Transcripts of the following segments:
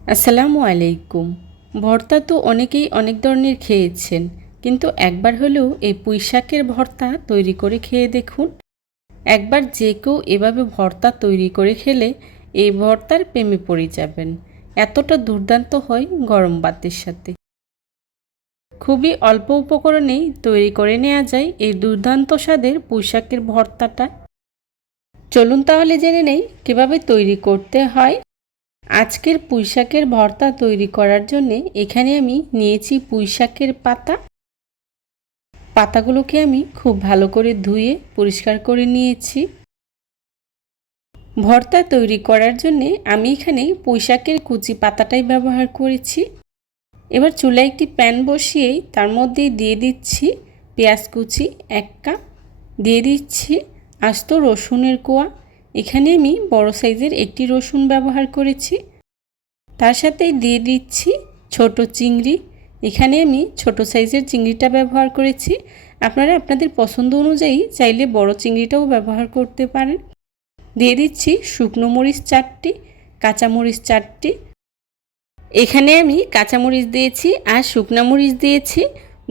আসসালামু আলাইকুম। ভর্তা তো অনেকেই অনেক ধরনের খেয়েছেন, কিন্তু একবার হলেও এই পুঁইশাকের ভর্তা তৈরি করে খেয়ে দেখুন। একবার যে কেউ এভাবে ভর্তা তৈরি করে খেলে এই ভর্তার প্রেমে পড়ে যাবেন। এতটা দুর্দান্ত হয় গরম ভাতের সাথে। খুবই অল্প উপকরণেই তৈরি করে নেওয়া যায় এই দুর্দান্ত স্বাদের পুঁই শাকের ভর্তাটা। চলুন তাহলে জেনে নেই কীভাবে তৈরি করতে হয়। আজকের পুঁইশাকের ভর্তা তৈরি করার জন্যে এখানে আমি নিয়েছি পুঁইশাকের পাতা। পাতাগুলোকে আমি খুব ভালো করে ধুয়ে পরিষ্কার করে নিয়েছি। ভর্তা তৈরি করার জন্যে আমি এখানে পুঁইশাকের কুচি পাতাটাই ব্যবহার করেছি। এবার চুলায় একটি প্যান বসিয়েই তার মধ্যে দিয়ে দিচ্ছি পেঁয়াজ কুচি এক কাপ। দিয়ে দিচ্ছি আস্ত রসুনের কোয়া। এখানে আমি বড় সাইজের একটি রসুন ব্যবহার করেছি। তার সাথে দিয়ে দিচ্ছি ছোট চিংড়ি। এখানে আমি ছোট সাইজের চিংড়িটা ব্যবহার করেছি। আপনারা আপনাদের পছন্দ অনুযায়ী চাইলে বড় চিংড়িটাও ব্যবহার করতে পারেন। দিয়ে দিচ্ছি শুকনো মরিচ চারটি কাঁচামরিচ চারটি। এখানে আমি কাঁচামরিচ দিয়েছি আর শুকনো মরিচ দিয়েছি।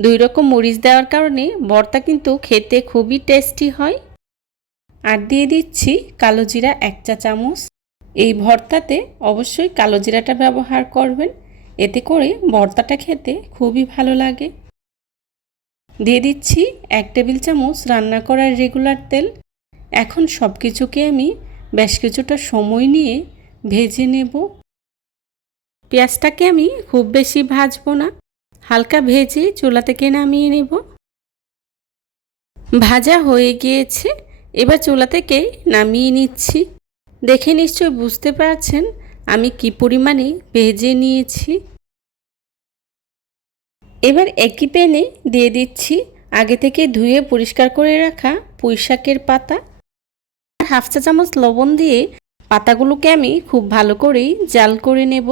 দুই রকম মরিচ দেওয়ার কারণে ভর্তা কিন্তু খেতে খুবই টেস্টি হয়। আর দিয়ে দিচ্ছি কালো জিরা এক চা চামচ। এই ভর্তাতে অবশ্যই কালো জিরাটা ব্যবহার করবেন। এতে করে ভর্তাটা খেতে খুবই ভালো লাগে। দিয়ে দিচ্ছি এক টেবিল চামচ রান্না করার রেগুলার তেল। এখন সব কিছুকে আমি বেশ কিছুটা সময় নিয়ে ভেজে নেব। পেঁয়াজটাকে আমি খুব বেশি ভাজবো না। হালকা ভেজে চুলা থেকে নামিয়ে নেব। ভাজা হয়ে গিয়েছে। এবার চুলা থেকে নামিয়ে নিচ্ছি। দেখে নিশ্চয় বুঝতে পারছেন আমি কি পরিমাণে ভেজে নিয়েছি। এবার একই প্যানে দিয়ে দিচ্ছি আগে থেকে ধুয়ে পরিষ্কার করে রাখা পুঁইশাকের পাতা। হাফ চা চামচ লবণ দিয়ে পাতাগুলোকে আমি খুব ভালো করেই জাল করে নেব।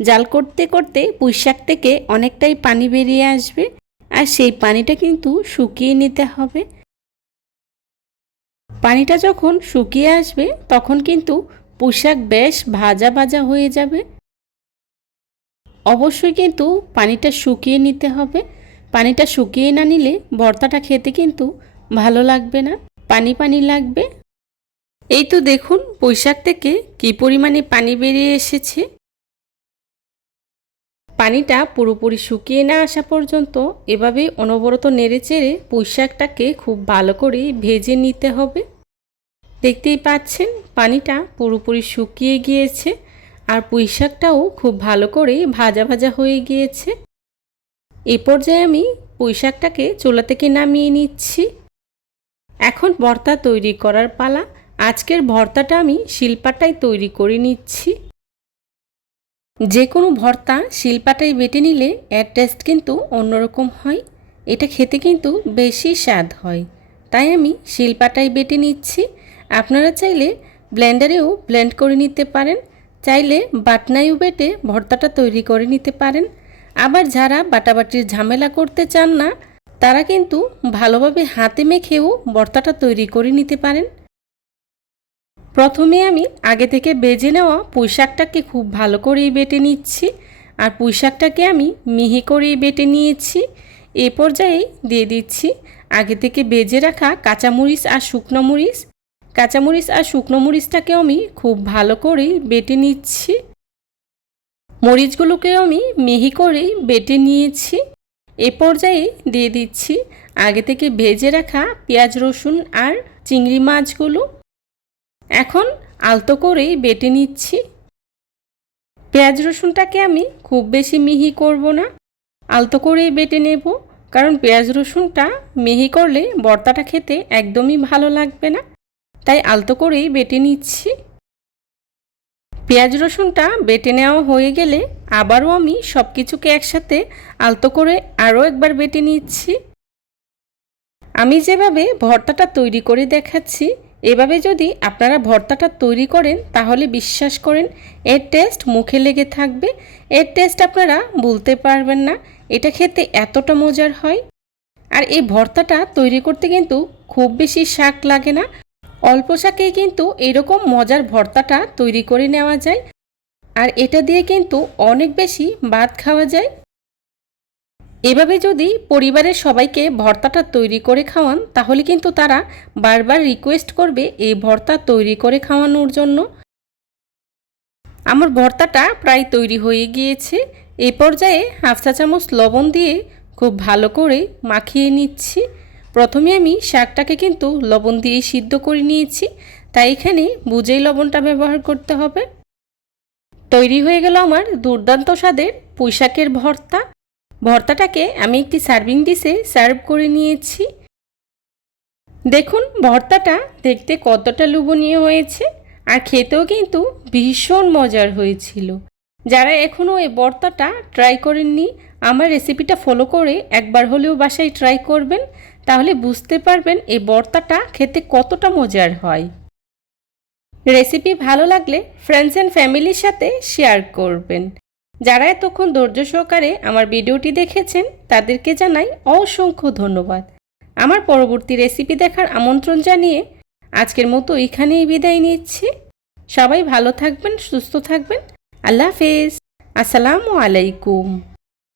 জাল করতে করতে পুঁইশাক থেকে অনেকটাই পানি বেরিয়ে আসবে আর সেই পানিটা কিন্তু শুকিয়ে নিতে হবে। পানিটা যখন শুকিয়ে আসবে, তখন কিন্তু পোশাক বেশ ভাজা ভাজা হয়ে যাবে। অবশ্যই কিন্তু পানিটা শুকিয়ে নিতে হবে। পানিটা শুকিয়ে না নিলে ভর্তাটা খেতে কিন্তু ভালো লাগবে না, পানি পানি লাগবে। এই তো দেখুন বৈশাখ থেকে কী পরিমাণে পানি বেরিয়ে এসেছে। পানিটা পুরোপুরি শুকিয়ে না আসা পর্যন্ত এভাবে অনবরত নেড়ে চেড়ে পুঁইশাকটাকে খুব ভালো করে ভেজে নিতে হবে। দেখতেই পাচ্ছেন, পানিটা পুরোপুরি শুকিয়ে গিয়েছে আর পুঁইশাকটাও খুব ভালো করে ভাজা ভাজা হয়ে গিয়েছে। এ পর্যায়ে আমি পুঁইশাকটাকে চুলা থেকে নামিয়ে নিচ্ছি। এখন ভর্তা তৈরি করার পালা। আজকের ভর্তাটা আমি শিল্পাটাই তৈরি করে নিচ্ছি। যে কোনো ভর্তা শিল্পাটাই বেটে নিলে এর টেস্ট কিন্তু অন্যরকম হয়। এটা খেতে কিন্তু বেশি স্বাদ হয়। তাই আমি শিল্পাটাই বেটে নিচ্ছি। আপনারা চাইলে ব্লেন্ডারেও ব্লেন্ড করে নিতে পারেন। চাইলে বাটনায়ও বেটে ভর্তাটা তৈরি করে নিতে পারেন। আবার যারা বাটাবাটির ঝামেলা করতে চান না, তারা কিন্তু ভালোভাবে হাতে মেখেও ভর্তাটা তৈরি করে নিতে পারেন। প্রথমে আমি আগে থেকে বেজে নেওয়া পুঁইশাকটাকে খুব ভালো করেই বেটে নিচ্ছি। আর পুঁইশাকটাকে আমি মিহি করেই বেটে নিয়েছি। এ পর্যায়েই দিয়ে দিচ্ছি আগে থেকে বেজে রাখা কাঁচামরিচ আর শুকনো মরিচ। কাঁচামরিচ আর শুকনো মরিচটাকেও আমি খুব ভালো করেই বেটে নিচ্ছি। মরিচগুলোকেও আমি মিহি করেই বেটে নিয়েছি। এ পর্যায়ে দিয়ে দিচ্ছি আগে থেকে ভেজে রাখা পেঁয়াজ রসুন আর চিংড়ি মাছগুলো। এখন আলতো করেই বেটে নিচ্ছি। পেঁয়াজ রসুনটাকে আমি খুব বেশি মিহি করব না। আলতো করেই বেটে নেব, কারণ পেঁয়াজ রসুনটা মিহি করলে বর্তাটা খেতে একদমই ভালো লাগবে না। তাই আলতো করেই বেটে নিচ্ছি। পেঁয়াজ রসুনটা বেটে নেওয়া হয়ে গেলে আবারও আমি সব কিছুকে একসাথে আলতো করে আরও একবার বেটে নিচ্ছি। আমি যেভাবে ভর্তাটা তৈরি করে দেখাচ্ছি এভাবে যদি আপনারা ভর্তাটা তৈরি করেন, তাহলে বিশ্বাস করেন, এর টেস্ট মুখে লেগে থাকবে। এর টেস্ট আপনারা বলতে পারবেন না। এটা খেতে এতটা মজার হয়। আর এই ভর্তাটা তৈরি করতে কিন্তু খুব বেশি শাক লাগে না। অল্প শাকেই কিন্তু এরকম মজার ভর্তাটা তৈরি করে নেওয়া যায়। আর এটা দিয়ে কিন্তু অনেক বেশি ভাত খাওয়া যায়। এভাবে যদি পরিবারের সবাইকে ভর্তাটা তৈরি করে খাওয়ান, তাহলে কিন্তু তারা বারবার রিকোয়েস্ট করবে এই ভর্তা তৈরি করে খাওয়ানোর জন্য। আমার ভর্তাটা প্রায় তৈরি হয়ে গিয়েছে। এ পর্যায়ে হাফ চা চামচ লবণ দিয়ে খুব ভালো করে মাখিয়ে নিচ্ছি। প্রথমে আমি শাকটাকে কিন্তু লবণ দিয়ে সিদ্ধ করে নিয়েছি। তাই এখানে বুঝেই লবণটা ব্যবহার করতে হবে। তৈরি হয়ে গেল আমার দুর্দান্ত স্বাদের পুঁইশাকের ভর্তা। ভর্তাটাকে আমি একটি সার্ভিং ডিশে সার্ভ করে নিয়েছি। দেখুন, ভর্তাটা দেখতে কতটা লোভনীয় হয়েছে আর খেতেও কিন্তু ভীষণ মজার হয়েছিল। যারা এখনও এই ভর্তাটা ট্রাই করেননি, আমার রেসিপিটা ফলো করে একবার হলেও বাসায় ট্রাই করবেন, তাহলে বুঝতে পারবেন এই ভর্তাটা খেতে কতটা মজার হয়। রেসিপি ভালো লাগলে ফ্রেন্ডস অ্যান্ড ফ্যামিলির সাথে শেয়ার করবেন। যারা এতক্ষণ ধৈর্য সহকারে আমার ভিডিওটি দেখেছেন, তাদেরকে জানাই অসংখ্য ধন্যবাদ। আমার পরবর্তী রেসিপি দেখার আমন্ত্রণ জানিয়ে আজকের মতো এখানেই বিদায় নিচ্ছি। সবাই ভালো থাকবেন, সুস্থ থাকবেন। আল্লাহ হাফেজ। আসসালামু আলাইকুম।